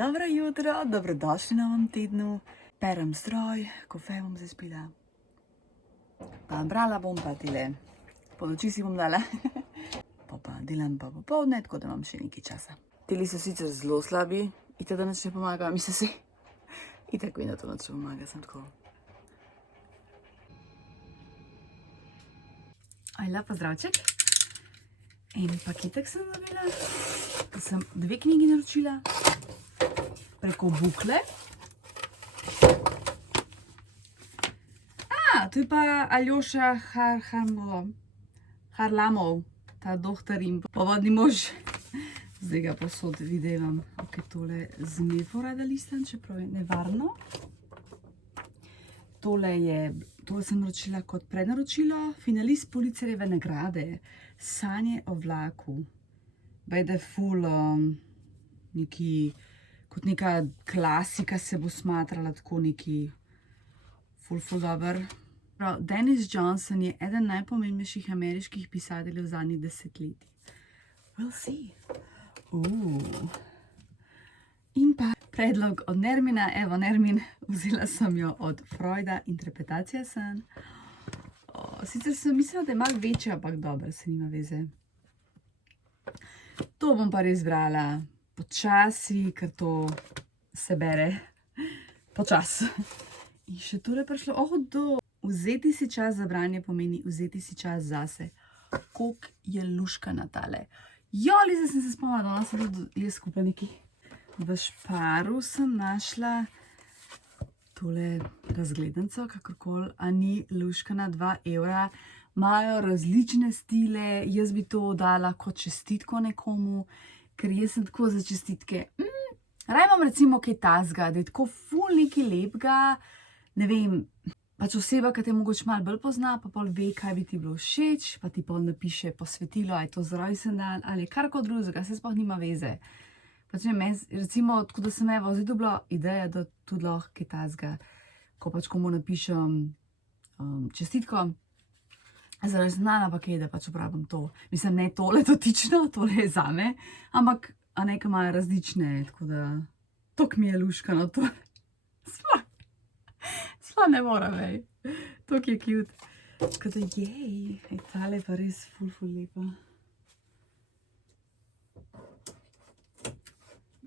Dobro jutro, dobrodošli na novem tednu. Perem stroj, kofe bom zdaj spila. Pa brala bom pa tile, ponoči si bom dala. Pa delam pa popoldne, tako da imam še nekaj časa. Teli so sicer zelo slabi, itak da nič ne pomaga, mislim si. Itak vedno to nič ne pomaga, sem tako. Ajla, pozdravček. En paketek sem dobila, ker sem 2 knjigi naročila preko Bukle. To je pa Aljoša Harlamov, ta doktor in povodni mož. Zdaj ga posod videvam. Ok, tole z Mefora da listam, čeprav je nevarno. Tole sem naročila kot prednaročilo. Finalist Pulitzerjeve nagrade. Sanje o vlaku. Bejde ful, kot neka klasika se bo smatrala, tako neki ful dober. Dennis Johnson je eden najpomembnejših ameriških pisateljev zadnjih desetletij. We'll see. In pa predlog od Nermina. Evo, Nermin, vzela sem jo od Freuda, Interpretacija sanj. Sicer sem mislila, da je malo večja, ampak dobro, se nima veze. To bom pa res brala počasi, ker to se bere počas. In še tole prišlo, vzeti si čas za branje pomeni vzeti si čas zase. Koliko je luškana tale. Zdaj sem se spomnila, da sem tudi jaz skupaj nekaj. V Šparu sem našla tole razgledanco, kakorkoli, a ni luškana, 2 evra. Imajo različne stile, jaz bi to dala kot čestitko nekomu, ker jaz sem tako za čestitke. Raj imam recimo kaj tazga, da je tako ful nekaj lepega, ne vem, pač oseba, ki te mogoče malo bolj pozna, pa pol ve, kaj bi ti bilo všeč, pa ti pol napiše posvetilo, a je to za rojsten dan, ali karkoli drugega, se sploh nima veze. Pač ne, recimo, tako da sem zdaj dobila idejo, da tudi lahko kaj tazga, ko pač komu napišem čestitko, za rojsten dan, ampak kaj, da pač uporabim to. Mislim, ne tole dotično, tole je zame, ampak nekaj imajo različne, tako da tok mi je luškano, to sploh ne moram, tok je cute. Tako da tale je pa res ful lepa.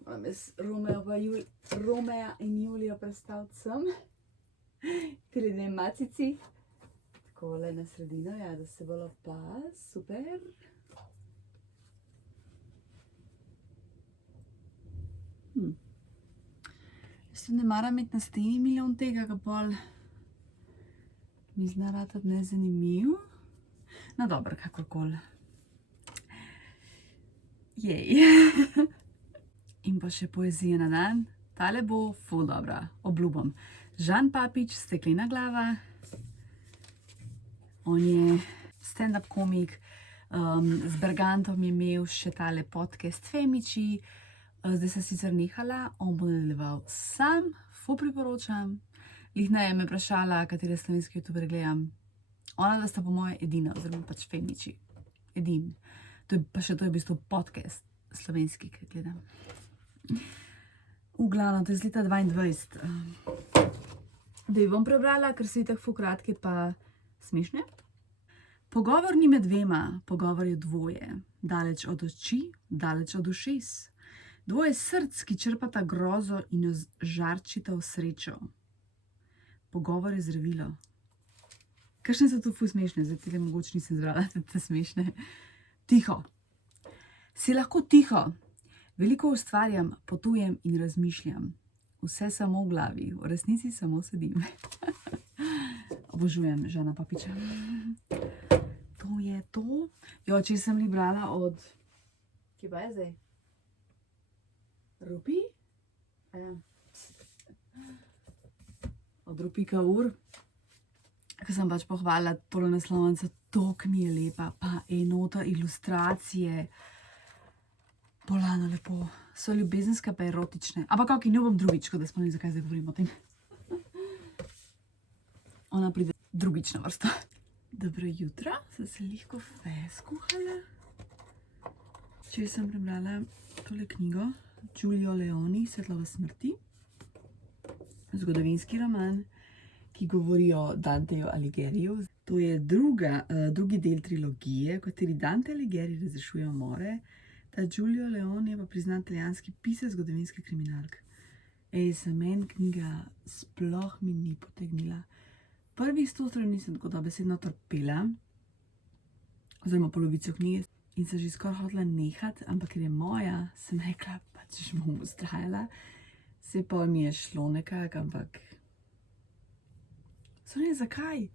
Moram jaz Romeja in Julijo predstaviti sem. Tile 2 macici. Takole na sredino, da se bolj opaz, super. Jaz ne maram imeti na steni milijon tega, ka pol mi zna ratati nezanimiv. No dobro, kakorkoli. In pa še poezija na dan. Tale bo ful dobra, obljubam. Žan Papič, Steklena glava. On je stand-up komik. Z Bergantom je imel še tale podcast Femiči. Zdaj sem sicer nehala, on bo nadaljeval sam, ful priporočam. Lihna je me vprašala, katere slovenske youtubere gledam. Ona da sta po moje edina, oziroma pač Femiči. Edin. Pa še to je v bistvu podcast slovenski, ki gledam. V glavnem, to je z leta 2022. Da jo bom prebrala, ker so itak ful kratke pa smešne. Pogovor ni med dvema, pogovor je dvoje. Daleč od oči, daleč od ušes. Dvoje src, ki črpata grozo in jo žarčita v srečo. Pogovor je zdravilo. Kakšne so tu ful smešne, zdaj tele mogoče nisem zbrala, te smešne. Tiho. Si lahko tiho. Veliko ustvarjam, potujem in razmišljam. Vse samo v glavi, v resnici samo sedim. Obožujem Žana Papiča. To je to. Če sem li brala od... Kje pa je zdaj? Rupi? Od Rupi.ur. Ko sem pač pohvalila tole naslovnico, tok mi je lepa, pa enota ilustracije. Bolano lepo. So ljubezenske pa erotične. Ampak ok, ne bom drugič, ko da spomnim, zakaj zdaj govorim o tem. Ona pride drugič na vrsto. Dobro jutro, sem se lihko skuhala. Včeraj sem prebrala tole knjigo Giulio Leoni, Svetlova smrti. Zgodovinski roman, ki govori o Danteju Aligheriju. To je drugi del trilogije, v kateri Dante Alighieri razrešuje umore. Ta Giulio Leoni je pa priznan italijanski pisec zgodovinske kriminalke. Za meni knjiga sploh mi ni potegnila. Prvih 100 strani sem tako dobesedno trpela, oziroma polovico knjige, in sem že skoraj hotela nehati, ampak ker je moja, sem rekla, pač že bom ustrajala. Se pa mi je šlo nekako, ampak ne, zakaj?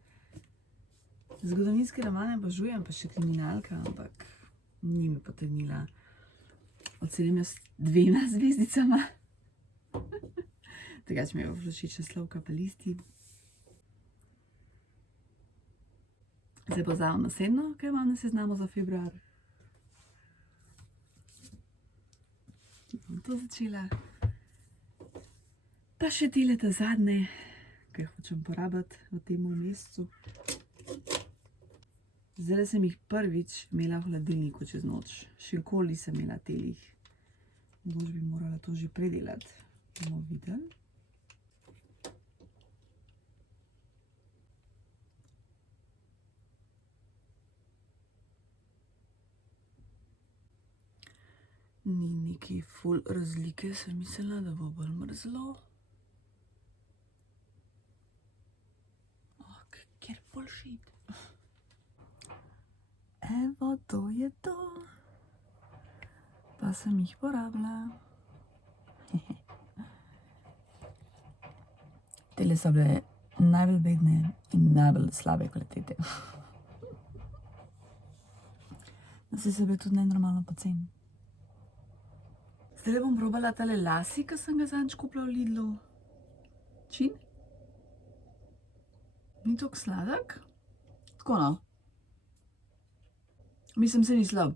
Zgodovinske romane obožujem, pa še kriminalka, ampak ni me potegnila. Ocenim jo s 2 zvezdicama. Drugače mi je všeč naslovka pa listi. Zdaj pa zavem naslednjo, kaj imam na seznamu za februar. Bom to začela. Pa še tele ta zadnje, ki jih hočem porabiti v tem mesecu. Zdaj sem jih prvič imela v hladilniku čez noč. Še nikoli nisem imela telih. Mogoče bi morala to že predelati. Bomo videli. Ni neki ful razlike, sem mislila, da bo bolj mrzlo. Kjer bullshit. Evo, to je to. Pa sem jih porabila. Tele so bile najbolj bedne in najbolj slabe kvalitete. Saj so bile tudi nenormalno poceni. Zdaj bom probala tale lasi, ki sem ga zadnjič kupila v Lidlu. Čin? Ni toliko sladek? Tako no. Mislim, se ni slab.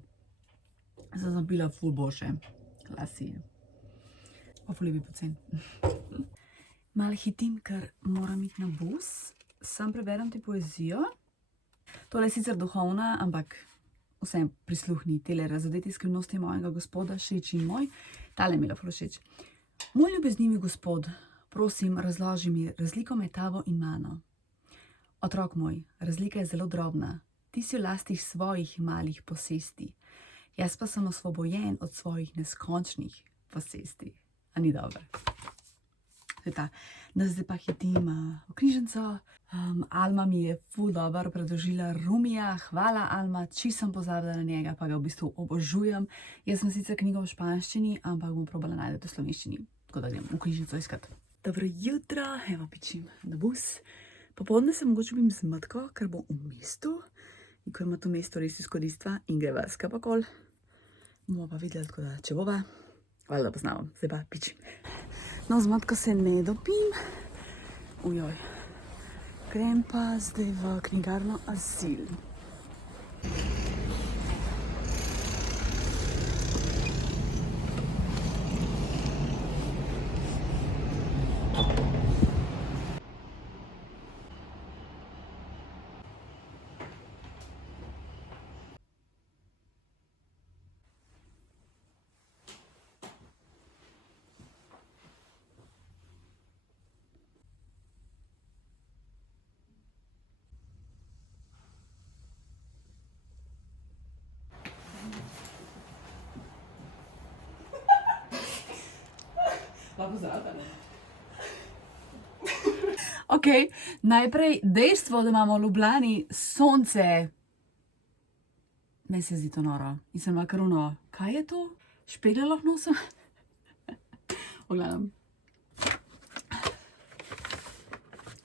Zdaj sem pila ful boljše lasije. Pa ful je bil pocen. Malo hitim, ker moram iti na bus. Sam preberem ti poezijo. Tole je sicer duhovna, ampak vsem prisluhni. Tele razodeti skrivnosti mojega gospoda, všeč in moj. Tale mi je ful všeč. Moj ljubeznivi gospod, prosim, razloži mi razliko med tabo in mano. Otrok moj, razlika je zelo drobna. Ti si v lasti svojih malih posesti. Jaz pa sem osvobojen od svojih neskončnih posesti. A ni dobro? To je ta. Zdaj pa hitim v knjižnico. Alma mi je ful dobro predložila Rumija. Hvala, Alma, čisto sem pozabila na njega, pa ga v bistvu obožujem. Jaz sem sicer knjigo v španščini, ampak bom probala najti v slovenščini. Tako da grem v knjižnico iskat. Dobro jutro, evo pičim na bus. Popoldne se mogoče bim z Matko, ker bo v mestu. In ko ima to mesto res izkoristva in greva skapakol. Bomo pa videli, tako da če bova. Hvala, da poznavam. Zdaj pa pičim. No, z Matko se ne dobim. Ujoj. Grem pa zdaj v knjigarno Azil. Ok, najprej dejstvo, da imamo v Ljubljani sonce. Meni se zdi to noro. In sem imela kar ono, kaj je to? Špegle lahko nosim? V glavnem.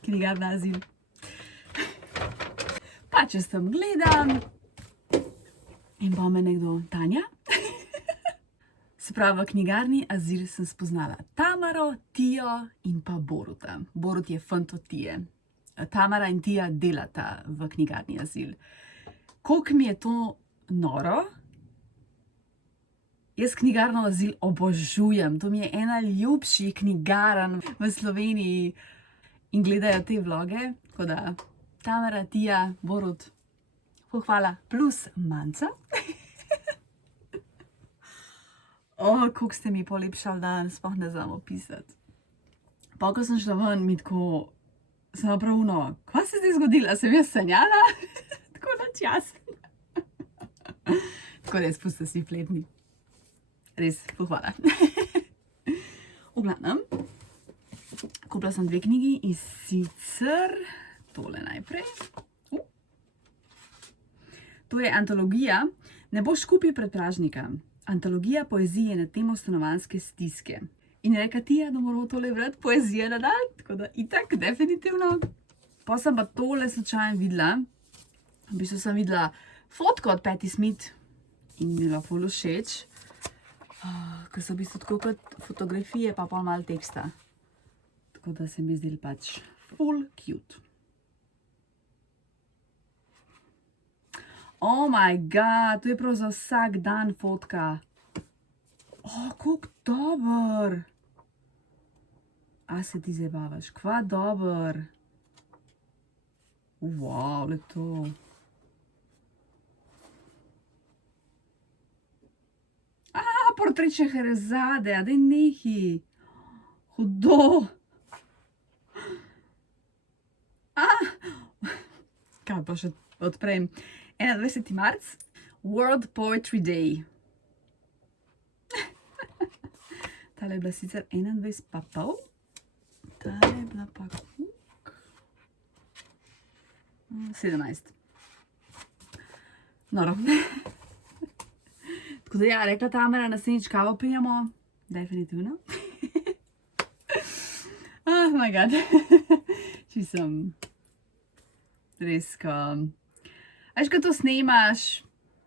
Knjigarna Azil. Pa če sem gledam. In pa me nekdo, Tanja? Se pravi, v knjigarni Azil sem spoznala Tamaro, Tijo in pa Boruta. Borut je fant od Tije. Tamara in Tija delata v knjigarni Azil. Koliko mi je to noro? Jaz knjigarno Azil obožujem. To mi je ena ljubših knjigarn v Sloveniji. In gledajo te vloge. Tako da, Tamara, Tija, Borut, hvala. Plus Manca. Koliko ste mi polepšali dan, sploh ne znam opisati. Pa, ko sem šla ven, mi tako, sem prav kva se zdaj zgodila, sem jaz sanjala? Tako nič jasno. Tako res, pusti si fletni. Res, hvala. V glavnem, kupila sem 2 knjigi in sicer tole najprej. To je antologija Ne boš kupil predpražnika. Antologija poezije na temo stanovanjske stiske. In reka Tija, da moramo tole brati poezije na dan, tako da itak, definitivno. Pa sem pa tole slučajno videla. V bistvu sem videla fotko od Patti Smith in mi je bila ful všeč. Ker so v bistvu tako kot fotografije, pa pol malo teksta. Tako da se mi je zdelo pač ful cute. Oh my god, to je prav za vsak dan fotka. Koliko dober. A se ti zabavaš, kva dober. Wow, le to. Portret Šeherezade, a daj nehi. Hudo. Kaj pa še odprem. 21. marc, World Poetry Day. Tale je bila sicer 21 pa pol. Tale je bila pa 17. Noro. Tako da ja, rekla Tamara, naslednjič kavo pijemo. Definitivno. Oh my god. Či sem res, veš, ko to snemaš,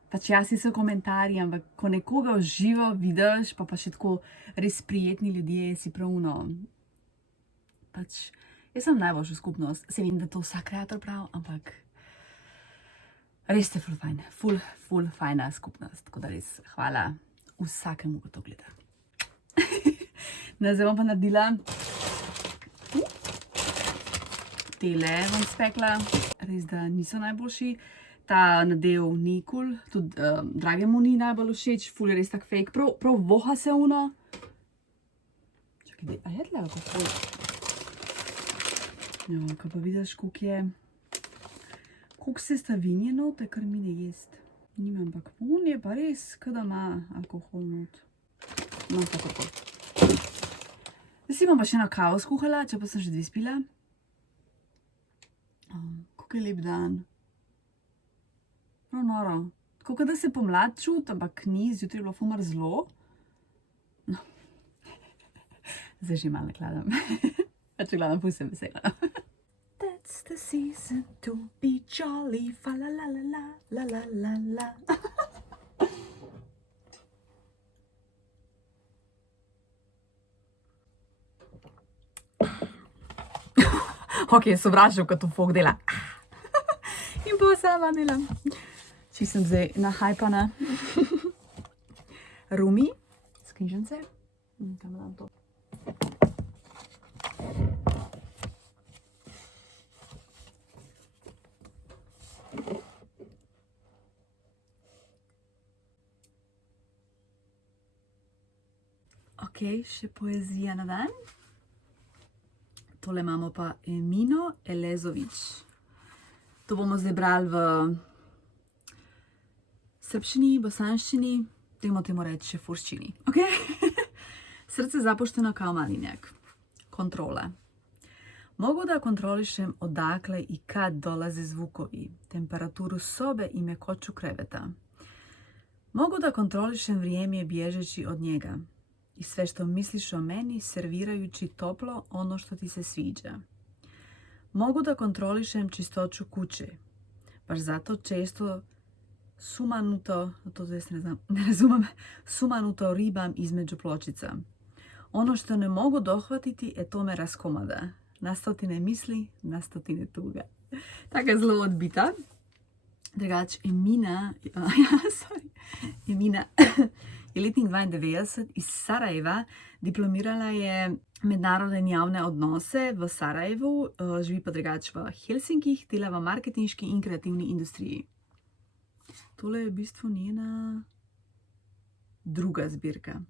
pač jaz so komentarji, ampak ko nekoga v živo vidiš, pa še tako res prijetni ljudje, si prav pač, jaz sem najboljša skupnost. Se vem, da to vsak kreator prav, ampak res ste ful fajn, ful fajna skupnost, tako da res hvala vsakemu, ko to gleda. Zdaj bom pa naredila tele bom spekla, res da niso najboljši. Ta nadev ni kul, tudi dragemu ni najbolj všeč, ful je res tak fake, prav voha se uno. Čakaj, a je tle kako ful? Jo, ko pa vidiš, koliko sestavin je not, kar mi ne jest. Nima, ampak on je pa res, kada ima alkohol not. No, tako. Zdaj si bom pa še eno kavo skuhala, če pa sem že 2 spila. Kako je lep dan. Prav noro. Tako da se pomlad čut, ampak ni, zjutraj je bilo ful mrzlo. No. Zdaj že malo nakladam. Pač gledam, ful sem vesela. That's the season to be jolly, fa la la la la la la la la. Ok, sovražim, ko to fok dela. In pa sama delam. Či sem zdaj nahajpana. Rumi, s knjižnice. Tam dam to. Ok, še poezija na dan. Tole imamo pa Emino Elezović. To bomo zdaj brali v srbščini, bosanščini, dajmo temu reči še furščini. Ok? Srce zapušteno kao malinjak. Kontrola. Mogu da kontrolišem odakle i kad dolaze zvukovi, temperaturu sobe i mekoću kreveta. Mogu da kontrolišem vrijeme bježeći od njega i sve što misliš o meni servirajući toplo ono što ti se sviđa. Mogu da kontrolišem čistoću kuće, baš zato često sumanuto, to ne razumem, sumanuto ribam između pločica. Ono što ne mogu dohvatiti, to me raskomada. Na stotine misli, na stotine tuga. Taka zelo odbita. Drugač, Emina je letnik 92 iz Sarajeva, diplomirala je mednarodne in javne odnose v Sarajevu, živi pa drugač v Helsinkih, dela v marketinški in kreativni industriji. Tole je v bistvu njena druga zbirka.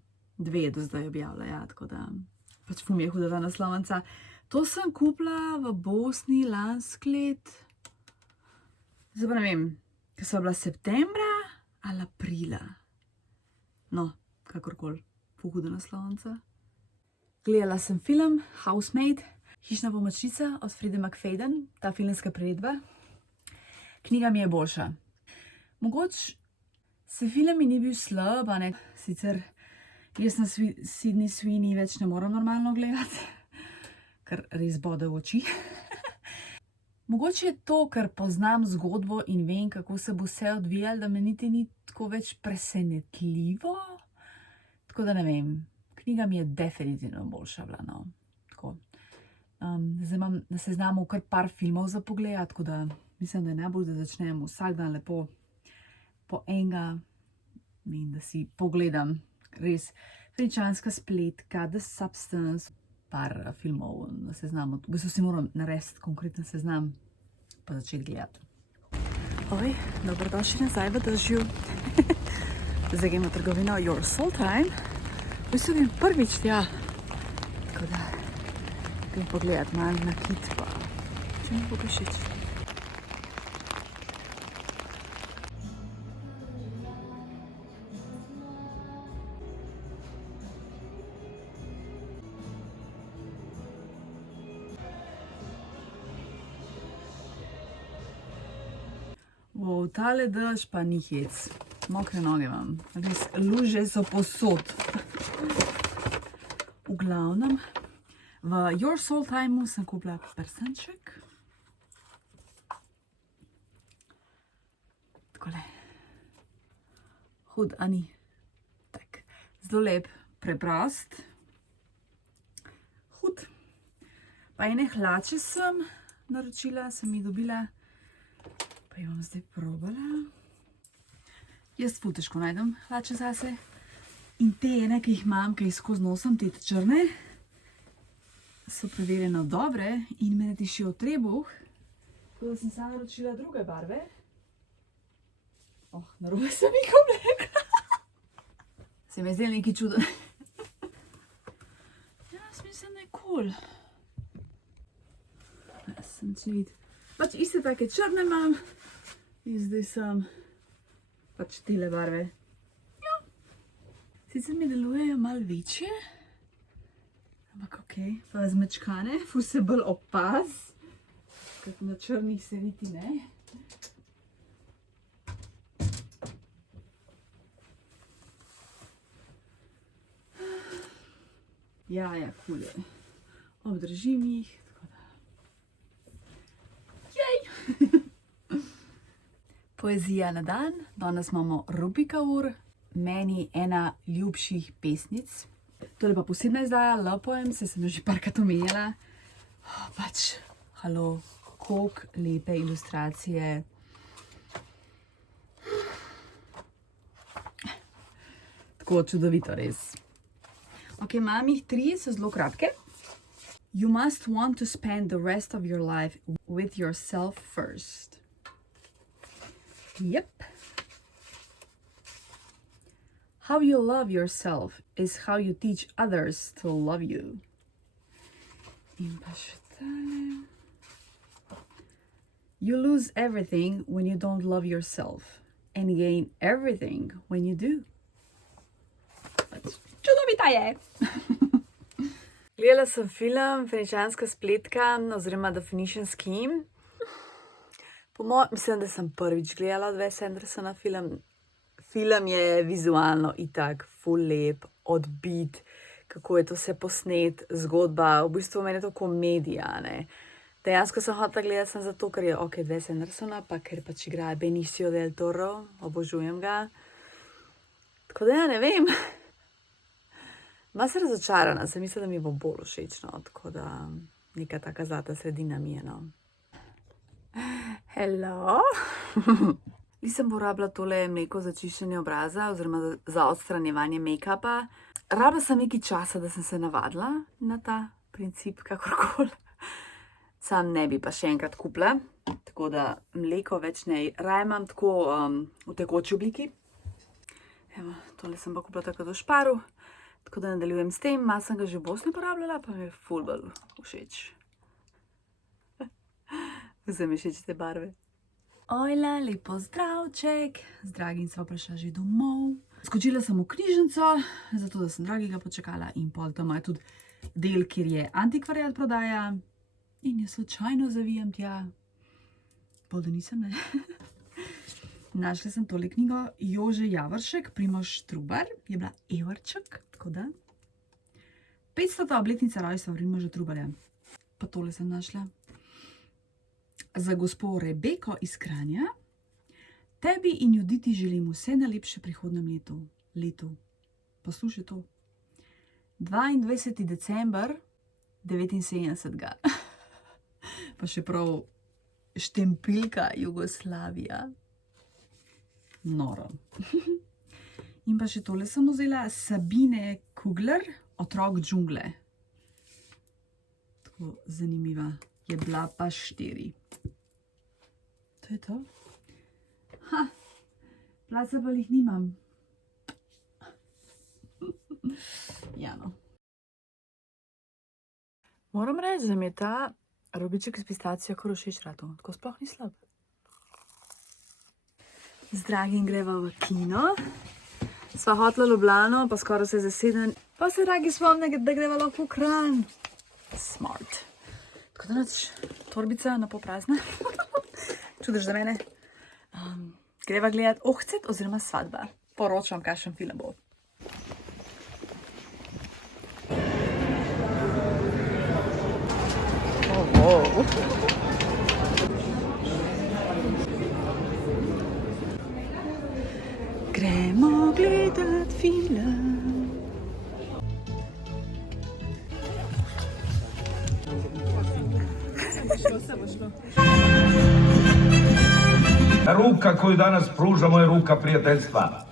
2 do zdaj objavila, ja, tako da pač ful mi je huda ta naslovnica. To sem kupila v Bosni lansko let. Zdaj pa ne vem, ker so bila septembra ali aprila. No, kakorkoli, ful huda naslovnica. Gledala sem film Housemaid, Hišna pomočnica od Fride McFadden, ta filmska priredba. Knjiga mi je boljša. Mogoče se film mi ni bil slab, a ne, sicer jaz na Sydney Sweeney več ne moram normalno gledati, ker res bode v oči. Mogoče je to, ker poznam zgodbo in vem, kako se bo vse odvijalo, da me niti ni tako več presenetljivo. Tako da ne vem, knjiga mi je definitivno boljša bila, no. Tako. Zdaj imam na seznamu kar par filmov za pogledati, tako da mislim, da je najbolj, da začnem vsak dan lepo po enega in da si pogledam res Feničanska spletka, The Substance, par filmov na seznamu. V bistvu si moram narediti konkreten seznam pa začeti gledati. Oj, dobrodošli nazaj v dežju. Zdaj gremo v trgovino Your Soul Time. V bistvu grem prvič tja, tako da grem pogledati malo nakit, pa če mi bo všeč. Wow, tale dež pa ni hec. Mokre noge imam. Res, luže so posod. V glavnem, v Your Soul Timeu sem kupila prstanček. Takole. Hud, a ni? Tak. Zelo lep, preprost. Hud. Pa ene hlače sem naročila, sem jih dobila. Pa jo bom zdaj probala. Jaz ful težko najdem hlače zase. In te ene, ki jih imam, ki jih skozi nosim, te črne, so preverjeno dobre in me ne tišijo trebuh. Tako da sem sama naročila druge barve. Oh, narobe sem jih oblekla. Se mi je zdelo nekaj čudno. Jaz mislim, da je cool. Jaz sem če vidi. Pač iste take črne imam. In zdaj sem pač tele barve. Ja. Sicer mi delujejo malo večje. Ampak okej, pa zmečkane, ful se bolj opaz. Kot na črnih se niti ne. Ja, cool je. Obdržim jih, tako da. Jej! Poezija na dan. Danes imamo Rubika ur. Meni ena ljubših pesnic. Tole pa posebna izdaja, Love Poem, se sem jo že parkrat omenjala. Pač, halo, koliko lepe ilustracije. Tako čudovito, res. Ok, imam jih 3, so zelo kratke. You must want to spend the rest of your life with yourself first. Yep. How you love yourself is how you teach others to love you. In pa še tale. You lose everything when you don't love yourself and gain everything when you do. Čudovita je! Gledala sem film Feničanska spletka oziroma Definition Scheme. Mislim, da sem prvič gledala od Wes Andersona film. Film je vizualno itak ful lep, odbit, kako je to vse posnet, zgodba, v bistvu meni je to komedija, ne. Dejansko sem hotela gledati sem zato, ker je ok, Wes Andersona, pa ker pač igra Benicio del Toro, obožujem ga. Tako da ja, ne vem. Malo sem razočarana, sem mislila, da mi bo bolj všeč, no, tako da neka taka zlata sredina mi je, no. Hello! Nisem porabila tole mleko za čiščenje obraza oziroma za odstranjevanje make-upa. Rabila sem nekaj časa, da sem se navadila na ta princip, kakorkoli. Sam ne bi pa še enkrat kupila, tako da mleko več ne. Raje imam tako v tekoči obliki. Evo, tole sem pa kupila takrat v Šparu. Tako da nadaljujem s tem, malo sem ga že v Bosni uporabljala, pa mi je ful bolj všeč. Vsem je všeč te barve. Ojla, lepo zdravček, z dragim sva prišla že domov. Skočila sem v knjižnico, zato da sem dragega počakala in pol tam je tudi del, kjer je antikvariat prodaja in jaz slučajno zavijam tja. Pol da nisem, ne. Našla sem tole knjigo Jože Javoršek, Primož Trubar, je bila evrček, tako da. 500. obletnica rojstva Primoža Trubarja. Pa tole sem našla. Za gospo Rebeko iz Kranja. Tebi in Juditi želim vse najlepše v prihodnjem letu. Poslušaj to. 22. december 79. Pa še prav štempilka Jugoslavija. Noro. In pa še tole sem vzela Sabine Kugler, Otrok džungle. Tako zanimiva. Je bila pa 4. To je to. Placa pa jih nimam. Ja, no. Moram reči, da mi je ta robiček s pistacijo kar všeč ratal. Tako sploh ni slab. Z dragim greva v kino. Sva hotela Ljubljano, pa skoraj se zaseden. Pa se dragi spomne, da greva lahko v Kranj. Smart. Tako da noč, torbica na pol prazna. Čudež za mene. Greva gledati Ohcet oziroma Svadba. Poročam, kakšen film bo. Gremo gledat film. Ruka koju danas pružamo je ruka prijateljstva.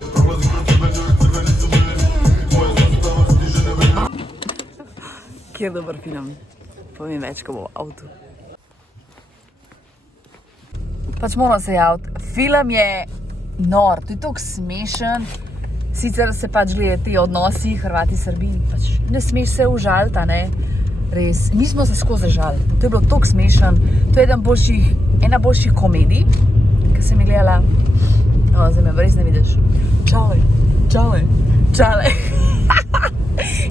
Kjer dober film. Povem več, ko bo v avtu. Pač moram se javiti. Film je nor, to je toliko smešen. Sicer se pač gledajo ti odnosi, Hrvati, Srbi, pač ne smeš se užaliti, ne? Res, nismo se skozi žali. To je bilo toliko smešen. To je ena boljših komedij, ki sem jih gledala. Zdaj me res ne vidiš. Čale.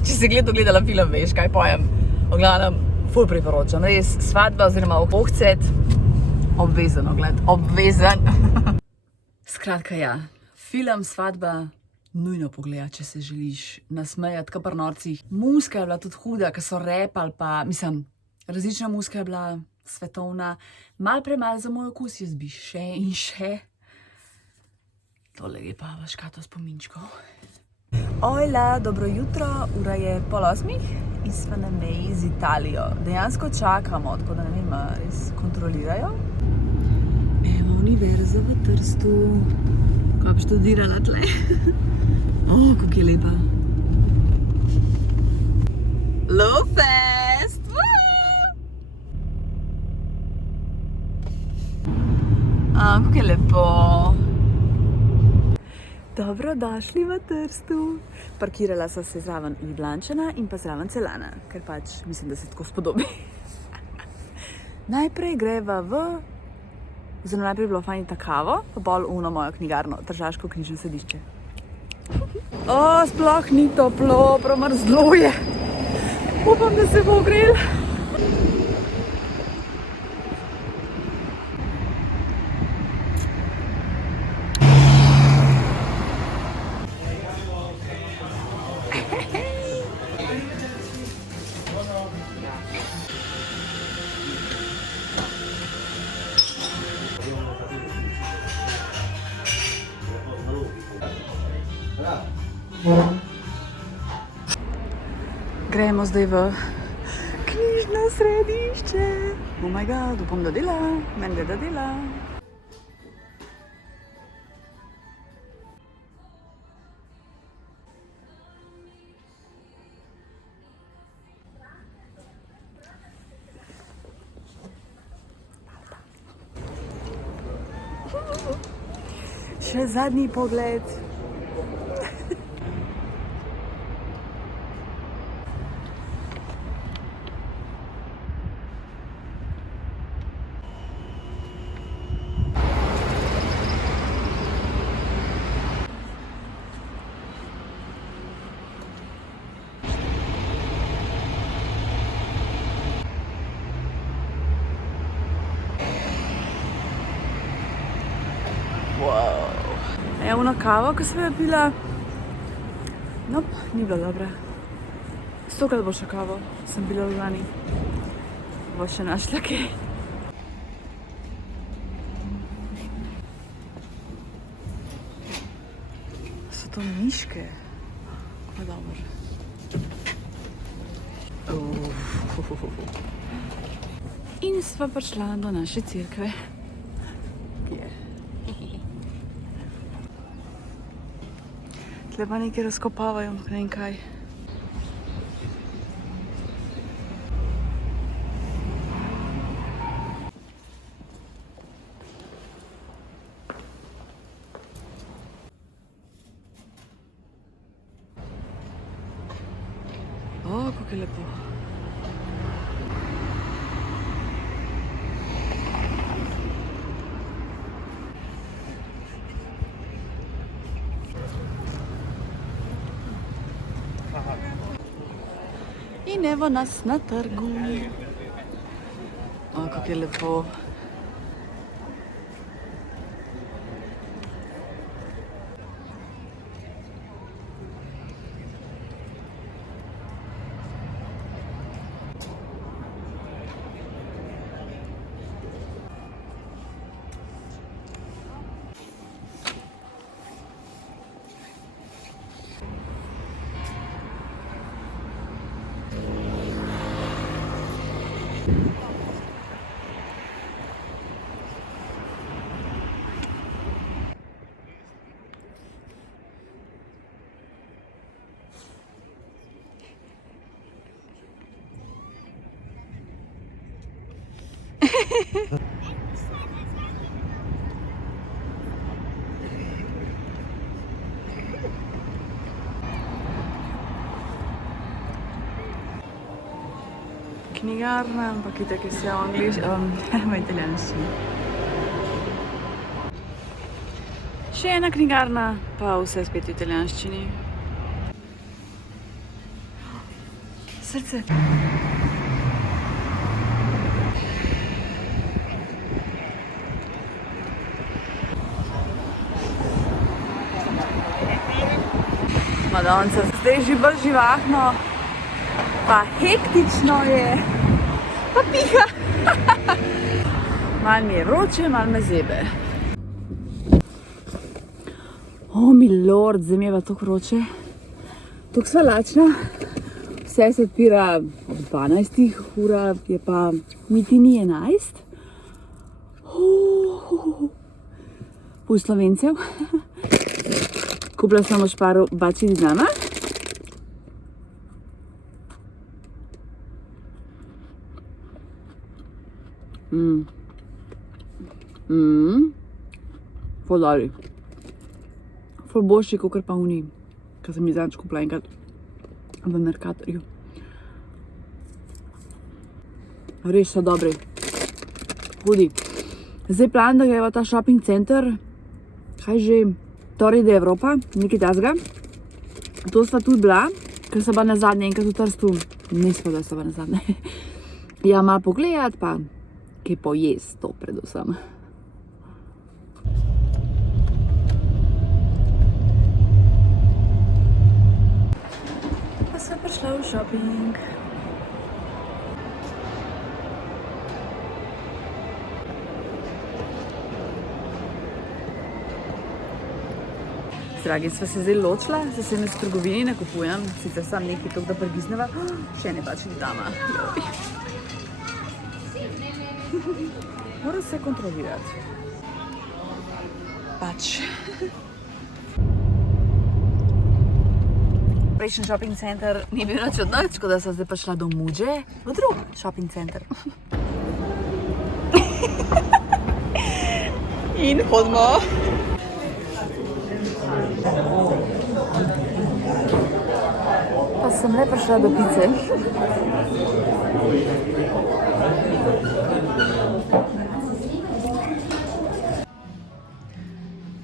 Če si gledala film, veš, kaj pojem. V glavnem, ful priporočam. Res, Svadba oziroma Ohcet, obvezno gled, obvezen. Skratka, ja, film Svadba nujno pogleda, če se želiš nasmejati, kar pri norcih. Muzika je bila tudi huda, ker so repali pa, različna muzika je bila svetovna. Mal premal za moj okus, jaz bi še in še. Tole je pa škato spominčkov. Ojla, dobro jutro, ura je 7:30 in sva na meji z Italijo. Dejansko čakamo, tako da ne vem, res kontrolirajo. Evo, univerza v Trstu. Kaj bi študirala tle? Kako je lepa. Lovfest! Kako je lepo. Dobrodošli v Trstu. Parkirala sva se zraven Ljubljančana in pa zraven Celana, ker pač mislim, da se tako spodobi. Najprej greva oziroma najprej bilo fajn ta kavo, pa bolj mojo knjigarno, Tržaško knjižno središče. Sploh ni toplo, promrzlo je. Upam, da se bo ogrel. Gremo zdaj v knjižno središče. Oh my god, upam, da dela. Meni da dela. Še zadnji pogled. Evo na kavo, ko sem jo pila. Nope, ni bila dobra. Stokrat bo še kavo, sem bila v Ljubljani. Bo še našla kaj. So to miške? Kako dobro. In sva prišla do naše cerkve. Tle pa nekaj razkopavajo, ne vem kaj. O, kako je lepo. In evo nas na trgu. O, kako je lepo. Knjigarna, ampak itak je vse v italijanščini. Še ena knjigarna, pa vse spet v italijanščini. Srce. Madonca, zdaj že bolj živahno, pa hektično je, pa piha. Mal mi je vroče, mal me zebe. O, milord, zdaj mi je pa toliko vroče. Toliko sva lačna. Vse se odpira ob 12. ura, je pa niti ni 11. Puj Slovencev. Kupila sem v Šparu bačji dinama. Ful dobri. Ful boljši, kakor pa oni, ki sem jih zadnjič kupila enkrat v Mercatorju. Res so dobri. Hudi. Zdaj plan, da greva ta shopping center, kaj že, Torre de Evropa, nekaj tasga. To sta tudi bila, ker so bila nazadnje enkrat v Trstu. Nismo, da so bila nazadnje. Ja, malo pogledat, pa kaj pojest, to predvsem. Pa sem prišla v shopping. Dragi, sva se zdaj ločila, se sem v trgovini ne kupujem, sicer sam nekaj toliko, da prebizneva. Še ne pač ni dama. Moram se kontrolirati. Pač. Prejšnji shopping center ni bil nič odnoč, tako da sem zdaj prišla do Muđe, v drug shopping center. In hodimo. Pa sem le prišla do pice.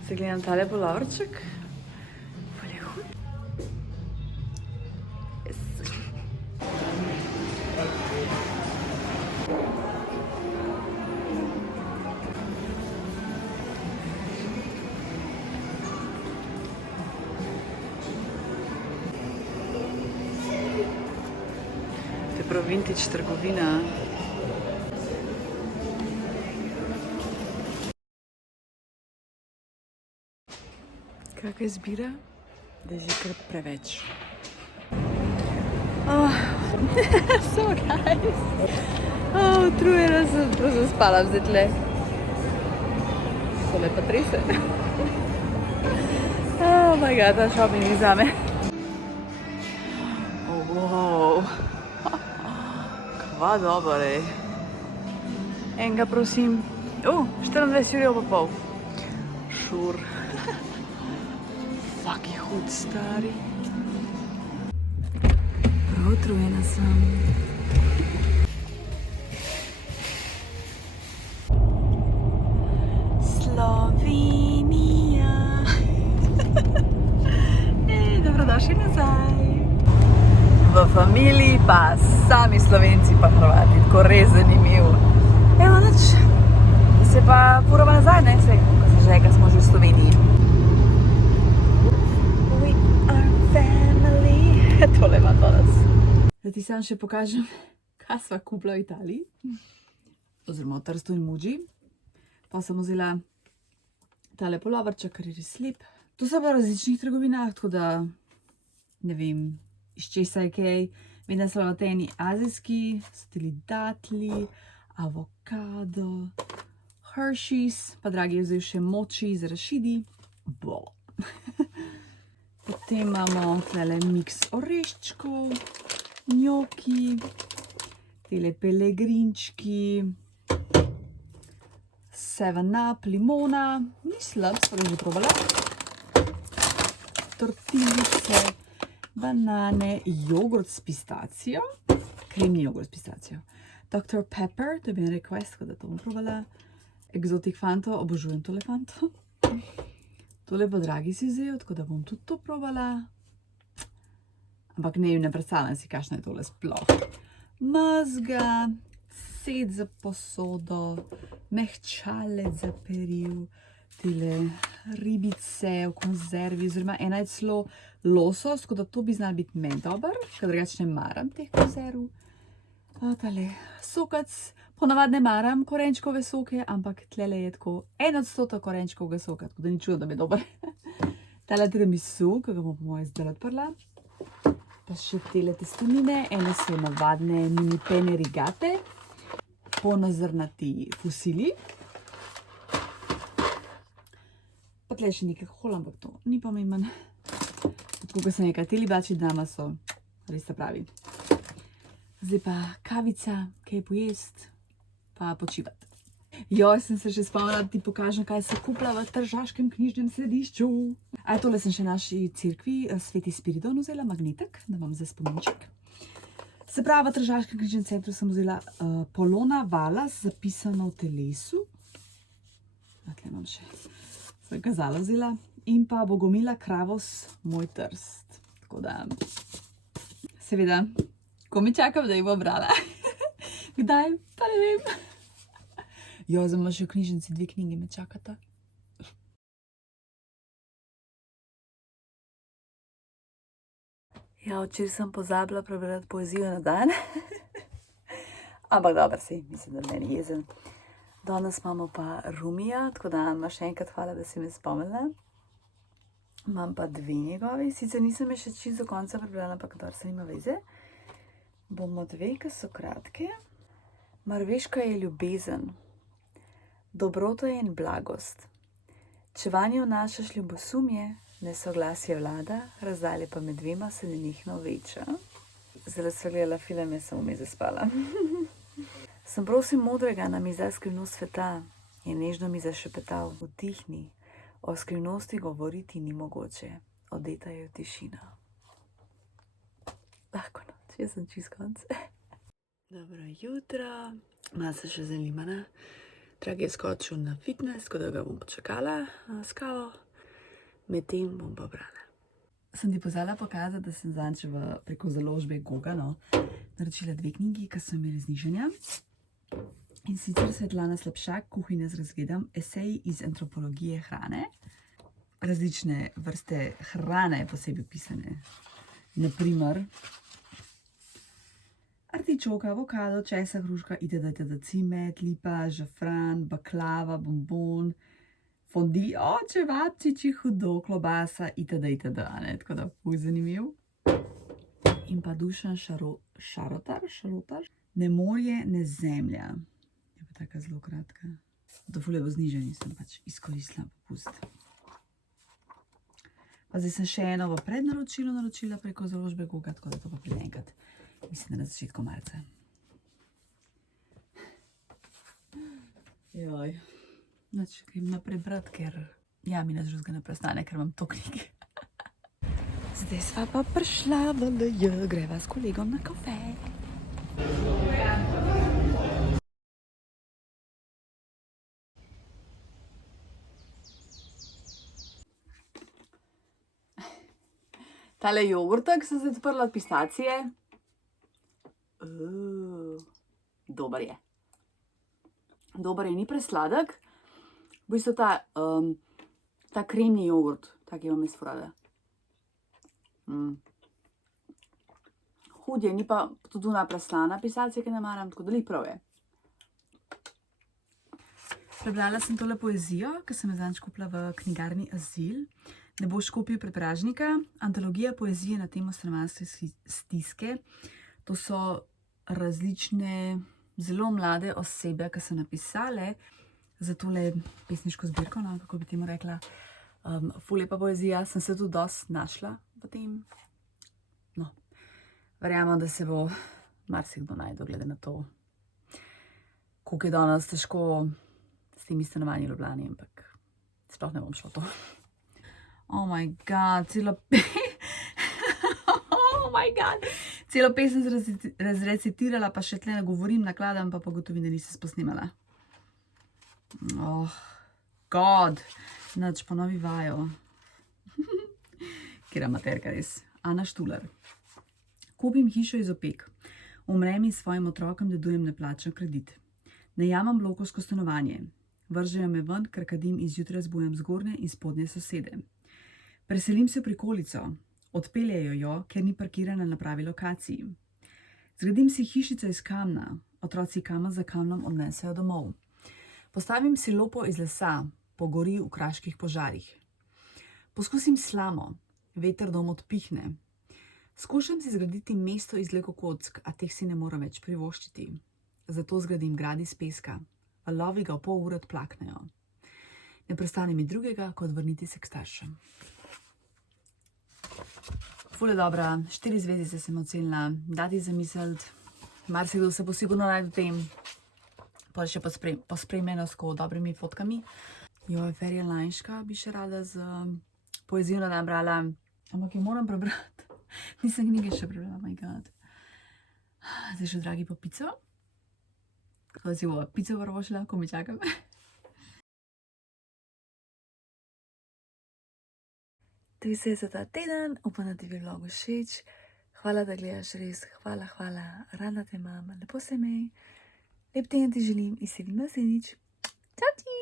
Se gledam tale puloverček. Ful je hud. vintage trgovina. Kakšna izbira, da je že kar preveč. So guys. Utrujena sem, to zaspala zdaj tle. So me pa trese. Oh my god, ta shopping ni zame. Oh, wow. Kva dobro, ej. Enega prosim. 24 ur pa pol. Šur. Fuck je hud, stari. Prav utrujena sem. Slovenija. Dobrodošli nazaj. V familiji pa sami Slovenci pa Hrvati, tako res zanimivo. Evo nič, se pa furava nazaj, ne, se, ko se že, smo že v Sloveniji. We are family. Tole ima danes. Da ti sam še pokažem, kaj sva kupila v Italiji. Oziroma v Trstu in Muđi. Pa sem vzela tale puloverček, ker je res lep. Tu so pa v različnih trgovinah, tako da ne vem, iz česa je kaj. Vem, da so eni azijski, stili datli, avokado, Hershey's, pa dragi je vzel še moči z arašidi. Potem imamo tale miks oreščkov, njoki, tele pelegrinčki, 7up, limona, ni slab, sva ga že probala. Tortilice, banane, jogurt s pistacijo, kremni jogurt s pistacijo. Dr. Pepper, to je bil request, tako da to bom probala. Exotic Fanto, obožujem tole Fanto. Tole pa dragi si vzel, tako da bom tudi to probala. Ampak ne predstavljam si, kakšno je tole sploh. Mezga, set za posodo, mehčalec za peril, tile ribice v konzervi, oziroma ena je celo losos, tako da to bi znal biti meni dober, ker drugače ne maram teh konzerv. Tale sokac, ponavadi ne maram korenčkove soke, ampak tlele je tako 1% korenčkovega soka, tako da ni čudo, da mi je dober. Tale tiramisu, ki ga bom po moje zdaj odprla. Pa še tele testenine, ene so navadne mini pene rigate, polnozrnati fusili. Pa tle še nekaj hol, ampak to ni pomemben. Tako, ko sem nekaj, teli bači dama so res ta pravi. Zdaj pa kavica, kaj pojest, pa počivati. Sem se še spomnila, da ti pokažem, kaj se kupila v Tržaškem knjižnem središču. Tole sem še naši cerkvi Sveti Spiridon vzela, magnetek, da imam za spominček. Se pravi, v Tržaškem knjižnem centru sem vzela Polona Valas, zapisano v telesu. Tle imam še, sem kazala vzela. In pa Bogomila Kravos, Moj Trst. Tako da, seveda, ko mi čakam, da jih bom brala. Kdaj? Pa ne vem. Zdaj imam še v knjižnici 2 knjigi me čakata. Včeraj sem pozabila prebrati poezijo na dan. Ampak dobro, sej, mislim, da meni jezen. Danes imamo pa Rumija, tako da ima še enkrat hvala, da si me spomnila. Imam pa 2 njegovi, sicer nisem je še čisto do konca prebrala, ampak dobro se nima veze. Bomo 2, ki so kratke. Marveška je ljubezen, dobroto je in blagost. Če vanjo vnašaš ljubosumje, nesoglasje vlada, razdalje pa med dvema se nenehno veča. Zdaj sem gledala film, sem vmes zaspala. Sem prosim modrega, nam izda skrivnost sveta, je nežno mi zašepetal, utihni, o skrivnosti govoriti ni mogoče, odeta je v tišino. Lahko noč, jaz sem čist konc. Dobro jutro, malo se še zanimana. Drag je skočil na fitness, tako da ga bom počakala s kavo. Medtem bom pa brala. Sem ti pozvala pokazati, da sem zanč preko založbe Goga naročila 2 knjigi, ki so imeli znižanja. In sicer Svetlana Slapšak, Kuhinja z razgledom, eseji iz antropologije hrane. Različne vrste hrane posebej opisane. Naprimer, artičoka, avokado, česa, hruška, itd., cimet, lipa, žafran, baklava, bombon, fondi, čevapčiči, hudo, klobasa, itd., a ne, tako da fuj zanimiv. In pa Dušan Šarotar, ne morje, ne zemlja. Je pa taka zelo kratka. Dovolj bo znižen, sem pač izkoristila popust. Pa zdaj sem še eno v prednaročilo naročila preko založbe Goga, tako da to pa pride enkrat. Mislim, na začetku marca. Joj. Znači, grem naprej brat, ker mi nič drugega ne prestane, ker imam to knjige. Zdaj sva pa prišla v LJ, greva s kolegom na kafe. Tale jogurtek sem zdaj odprla od pistacije. Dober je. Dober je, ni presladek. V bistvu ta kremni jogurt, tak imam jaz furada. Hud je, ni pa tudi ona preslana pistacija, ki ne maram, tako da li prav je. Prebrala sem tole poezijo, ki sem jo zadnjič kupila v knjigarni Azil. Ne boš kupil predpražnika, antologija poezije na temo stanovanjske stiske. To so različne, zelo mlade osebe, ki so napisale za tole pesniško zbirko, no, kako bi temu rekla. Ful lepa poezija, sem se tudi dosti našla v tem. No, verjamem, da se bo marsikdo najdel, glede na to, koliko je danes težko s temi stanovanji v Ljubljani, ampak sploh ne bom šla v to. Oh my god, celo pesem razrecitirala, pa še tle ne govorim, nakladam, pa gotovim, da nisem posnemala. Oh, god, nič, ponovi vajo. Kjer amaterka res. Ana Štular. Kupim hišo iz Opek. Umrem in svojim otrokom dedujem neplačen kredit. Najamam blokovsko stanovanje. Vržejo me ven, ker kadim in zjutraj zbujam zgornje in spodnje sosede. Preselim se v prikolico. Odpeljejo jo, ker ni parkirana na pravi lokaciji. Zgradim si hišico iz kamna. Otroci kamen za kamnom odnesejo domov. Postavim si lopo iz lesa, pogori v kraških požarih. Poskusim slamo, veter dom odpihne. Skušam si zgraditi mesto iz lekokock, a teh si ne morem več privoščiti. Zato zgradim grad iz peska. Valovi ga v pol ure odplaknejo. Ne prestane mi drugega, kot vrniti se k staršem. Ful je dobra, 4 zvezdice sem ocenila, dati zamisliti, marsikdo se bo sigurno najde v tem, pa še pospremljeno s dobrimi fotkami. Joj, Ferija Lajnška bi še rada z poezijo nabrala, ampak jo moram prebrati. Nisem knjige še prebrala, my god. Zdaj še dragi po pico. Kako si bova pico prvošla, ko mi čakam. To je vse za ta teden, upam, da ti je vlog všeč. Hvala, da gledaš, res, hvala, rada te imam, lepo se imej. Lep teden ti želim in se vidimo naslednjič. Čau ti!